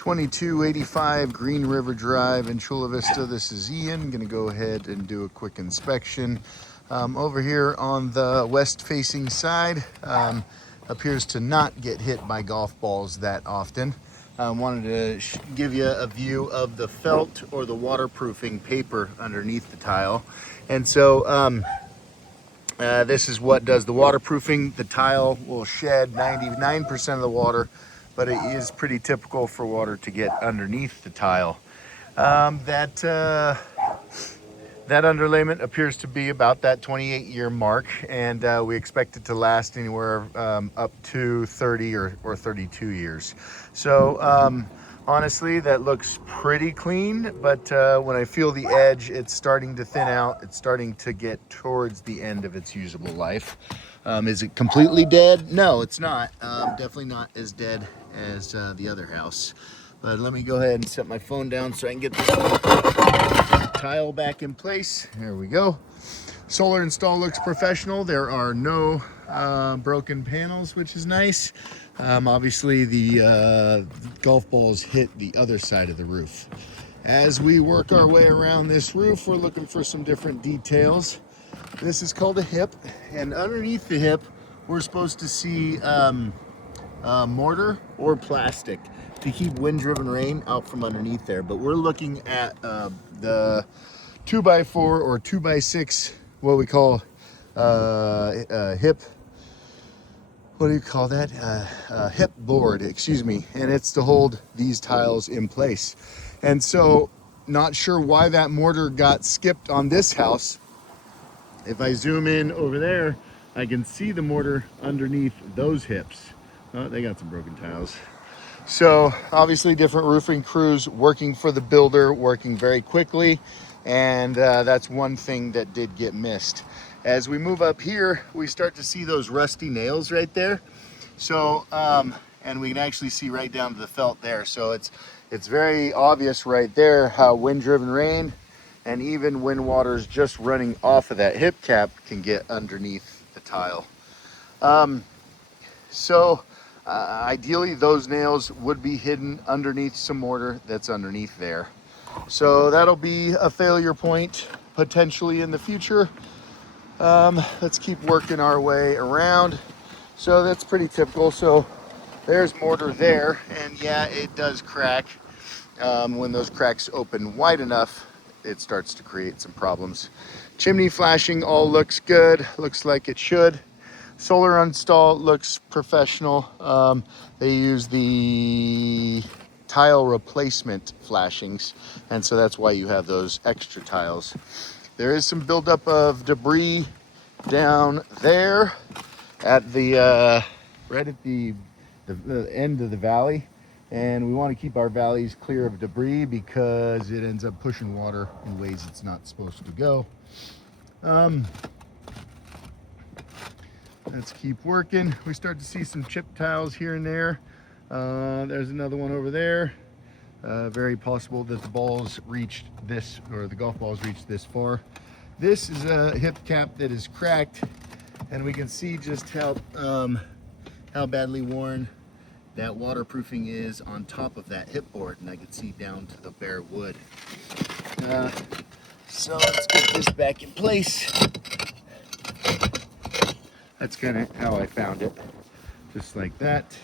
2285 Green River Drive in Chula Vista. This is Ian. Gonna go ahead and do a quick inspection. Over here on the west facing side, appears to not get hit by golf balls that often. Wanted to give you a view of the felt or the waterproofing paper underneath the tile. And so this is what does the waterproofing. The tile will shed 99% of the water, but it is pretty typical for water to get underneath the tile. That underlayment appears to be about that 28-year mark, and we expect it to last anywhere up to 30 or 32 years. So honestly, that looks pretty clean, but when I feel the edge, it's starting to thin out. It's starting to get towards the end of its usable life. Is it completely dead? No, it's not. Definitely not as dead as the other house. But let me go ahead and set my phone down so I can get this tile back in place. There we go. Solar install looks professional. There are no broken panels, which is nice. Obviously the golf balls hit the other side of the roof. As we work our way around this roof, we're looking for some different details. This is called a hip, and underneath the hip we're supposed to see mortar or plastic to keep wind-driven rain out from underneath there. But we're looking at the 2x4 or 2x6, what we call hip, what do you call that? Hip board, excuse me. And it's to hold these tiles in place. And so not sure why that mortar got skipped on this house. If I zoom in over there, I can see the mortar underneath those hips. Oh, they got some broken tiles. So obviously different roofing crews working for the builder, working very quickly. And that's one thing that did get missed. As we move up here, we start to see those rusty nails right there. So, and we can actually see right down to the felt there. So it's very obvious right there how wind-driven rain and even when water's just running off of that hip cap can get underneath the tile. Ideally those nails would be hidden underneath some mortar that's underneath there. So that'll be a failure point potentially in the future. Let's keep working our way around. So that's pretty typical. So there's mortar there, and yeah, it does crack. When those cracks open wide enough, it starts to create some problems. Chimney flashing all looks good, looks like it should. Solar install looks professional. They use the tile replacement flashings, and so that's why you have those extra tiles. There is some buildup of debris down there at the right at the end of the valley, and we want to keep our valleys clear of debris because it ends up pushing water in ways it's not supposed to go. Let's keep working. We start to see some chip tiles here and there. There's another one over there. Very possible that the balls reached this, or the golf balls reached this far. This is a hip cap that is cracked, and we can see just how badly worn that waterproofing is on top of that hip board, and I can see down to the bare wood. So let's get this back in place. That's kind of how I found it, just like that.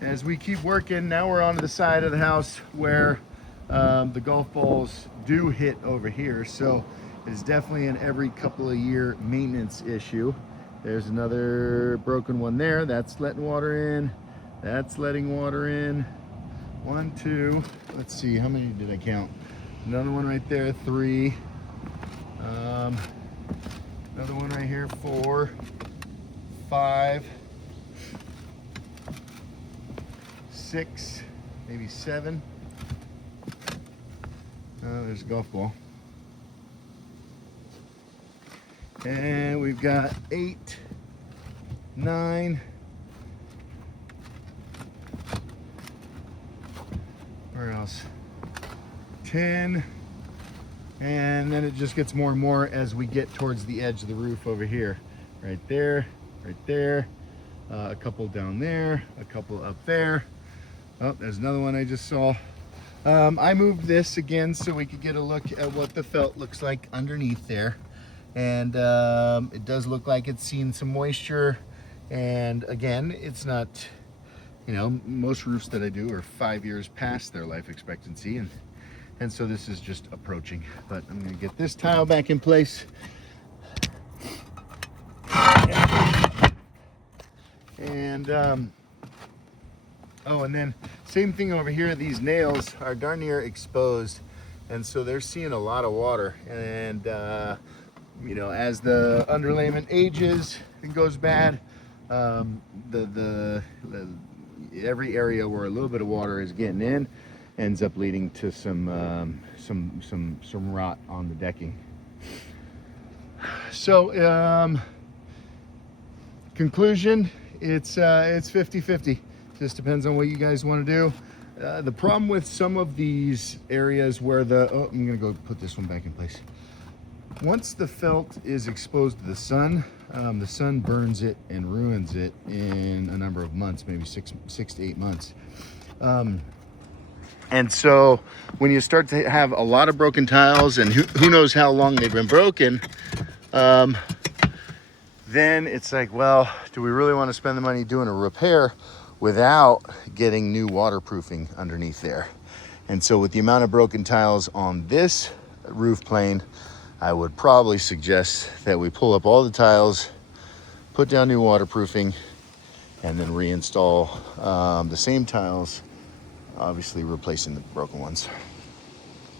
As we keep working, now we're onto the side of the house where the golf balls do hit over here. So it's definitely an every couple of year maintenance issue. There's another broken one there. That's letting water in. That's letting water in. 1, 2, let's see, how many did I count? Another one right there, 3. Another one right here, 4, 5, 6, maybe 7. There's a golf ball. And we've got 8, 9. Where else? 10. And then it just gets more and more as we get towards the edge of the roof over here. Right there, right there. A couple down there, a couple up there. Oh, there's another one I just saw. I moved this again so we could get a look at what the felt looks like underneath there. And it does look like it's seen some moisture. And again, it's not, you know, most roofs that I do are 5 years past their life expectancy. And so this is just approaching. But I'm gonna get this tile back in place. And oh, and then same thing over here. These nails are darn near exposed, and so they're seeing a lot of water. And you know, as the underlayment ages and goes bad, every area where a little bit of water is getting in ends up leading to some rot on the decking. So conclusion, it's 50-50. Just depends on what you guys want to do. The problem with some of these areas where I'm gonna go put this one back in place. Once the felt is exposed to the sun burns it and ruins it in a number of months, maybe six to 8 months. And so when you start to have a lot of broken tiles, and who knows how long they've been broken, then it's like, well, do we really want to spend the money doing a repair without getting new waterproofing underneath there? And so with the amount of broken tiles on this roof plane, I would probably suggest that we pull up all the tiles, put down new waterproofing, and then reinstall the same tiles, obviously replacing the broken ones.